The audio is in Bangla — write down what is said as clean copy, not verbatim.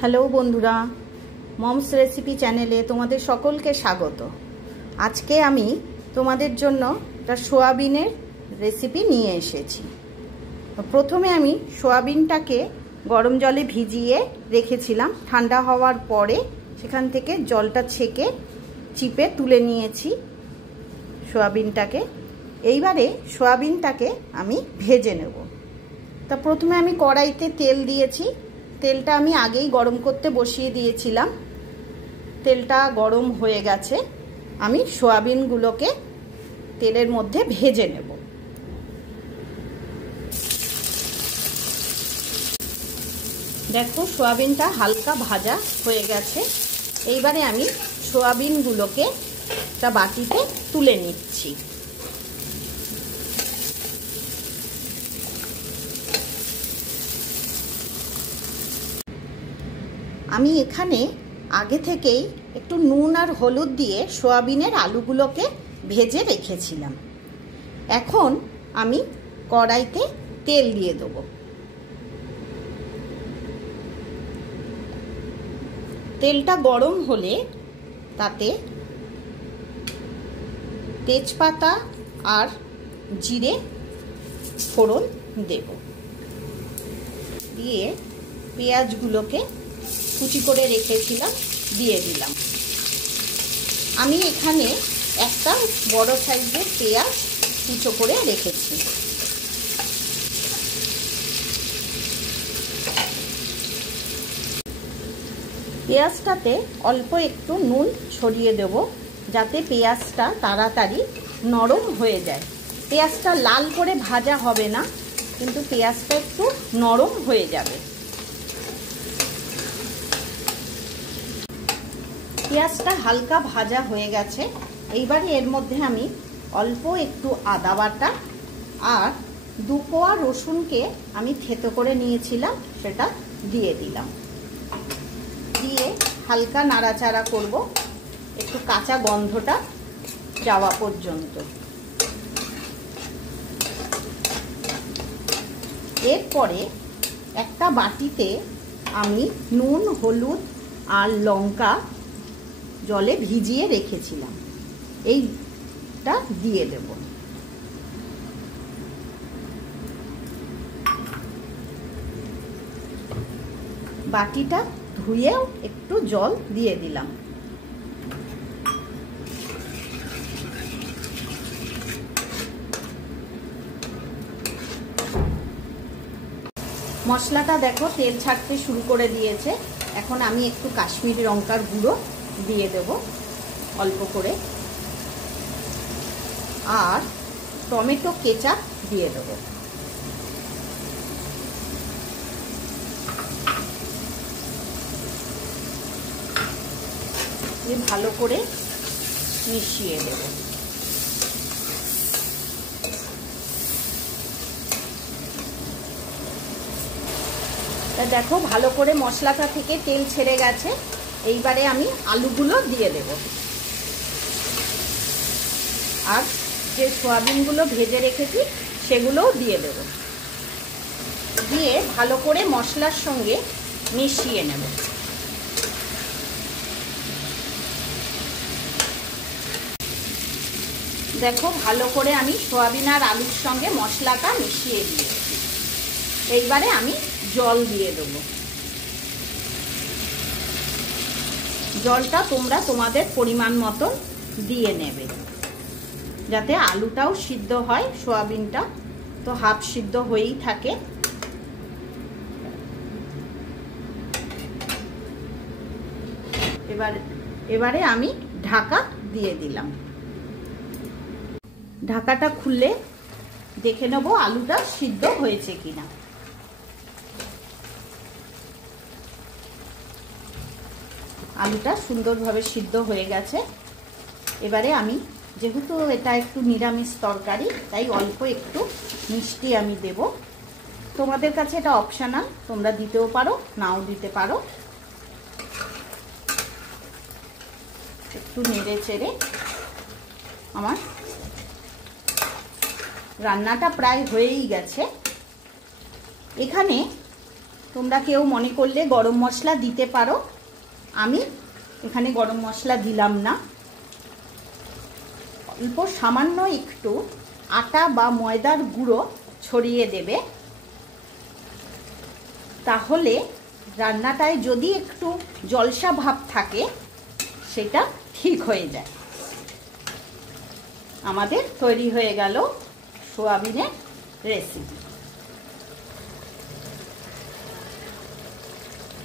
হ্যালো বন্ধুরা, মমস রেসিপি চ্যানেলে তোমাদের সকলকে স্বাগত। আজকে আমি তোমাদের জন্য একটা সোয়াবিনের রেসিপি নিয়ে এসেছি। প্রথমে আমি সোয়াবিনটাকে গরম জলে ভিজিয়ে রেখেছিলাম। ঠান্ডা হওয়ার পরে সেখান থেকে জলটা ছেঁকে চিপে তুলে নিয়েছি সোয়াবিনটাকে। এইবারে সোয়াবিনটাকে আমি ভেজে নেব। তা প্রথমে আমি কড়াইতে তেল দিয়েছি। তেলটা আমি আগেই গরম করতে বসিয়ে দিয়েছিলাম। তেলটা গরম হয়ে গেছে। আমি সোয়াবিনগুলোকে তেলের মধ্যে ভেজে নেব। দেখো, সোয়াবিনটা হালকা ভাজা হয়ে গেছে। এইবারে আমি সোয়াবিনগুলোকে একটা বাটিতে তুলে নিচ্ছি। আমি এখানে আগে থেকেই একটু নুন আর হলুদ দিয়ে সোয়াবিনের আলুগুলোকে ভেজে রেখেছিলাম। এখন আমি কড়াইতে তেল দিয়ে দেব। তেলটা গরম হলে তাতে তেজপাতা আর জিরে ফোড়ন দেব। দিয়ে পেঁয়াজগুলোকে কুচি করে রেখেছিলাম দিয়ে দিলাম। আমি এখানে একটা বড় সাইজের পেঁয়াজ কুচো করে রেখেছি। পেঁয়াজটাতে অল্প একটু নুন ছড়িয়ে দেব, যাতে পেঁয়াজটা তাড়াতাড়ি নরম হয়ে যায়। পেঁয়াজটা লাল করে ভাজা হবে না, কিন্তু পেঁয়াজটা একটু নরম হয়ে যাবে। পেঁয়াজটা হালকা ভাজা হয়ে গেছে। এইবারে এর মধ্যে আমি অল্প একটু আদা বাটা আর 2 কোয়া রসুনকে আমি থেতো করে নিয়েছিলাম, সেটা দিয়ে দিলাম। দিয়ে হালকা নাড়াচাড়া করব একটু কাঁচা গন্ধটা যাওয়া পর্যন্ত। এরপরে একটা বাটিতে আমি নুন, হলুদ আর লঙ্কা জলে ভিজিয়ে রেখেছিলাম, এইটা দিয়ে দেব। বাটিটা ধুয়েও একটু জল দিয়ে দিলাম। মশলাটা দেখো তেল ছাড়তে শুরু করে দিয়েছে। এখন আমি একটু কাশ্মীরি লঙ্কার গুঁড়ো দিয়ে দেব অল্প করে, আর টমেটো কেচাপ দিয়ে দেব। ভালো করে মিশিয়ে দেব। দেখো, ভালো করে মশলাটা থেকে তেল ছেড়ে গেছে। এইবারে আমি আলুগুলো দিয়ে দেব, আর যে সোয়াবিনগুলো ভেজে রেখেছি সেগুলোও দিয়ে দেব। দিয়ে ভালো করে মশলার সঙ্গে মিশিয়ে নেব। দেখো, ভালো করে আমি সোয়াবিন আর আলুর সঙ্গে মশলাটা মিশিয়ে দিয়েছি। এইবারে আমি জল দিয়ে দেব। জলটা তোমরা তোমাদের পরিমাণ মতন দিয়ে নেবে, যাতে আলুটাও সিদ্ধ হয়। সোয়াবিনটা তো হাফ সিদ্ধ হয়েই থাকে। এবারে আমি ঢাকা দিয়ে দিলাম। ঢাকাটা খুলে দেখে নেব আলুটা সিদ্ধ হয়েছে কিনা। আলুটা সুন্দরভাবে সিদ্ধ হয়ে গেছে। এবারে আমি, যেহেতু এটা একটু নিরামিষ তরকারি, তাই অল্প একটু মিষ্টি আমি দেব। তোমাদের কাছে এটা অপশনাল, তোমরা দিতেও পারো, নাও দিতে পারো। একটু নেড়ে চেড়ে আমার রান্নাটা প্রায় হয়েই গেছে। এখানে তোমরা কেউ মনে করলে গরম মশলা দিতে পারো, আমি এখানে গরম মশলা দিলাম না। অল্প সামান্য একটু আটা বা ময়দার গুঁড়ো ছড়িয়ে দেবে, তাহলে রান্নাটায় যদি একটু জলসা ভাব থাকে সেটা ঠিক হয়ে যায়। আমাদের তৈরি হয়ে গেল সোয়াবিনের রেসিপি।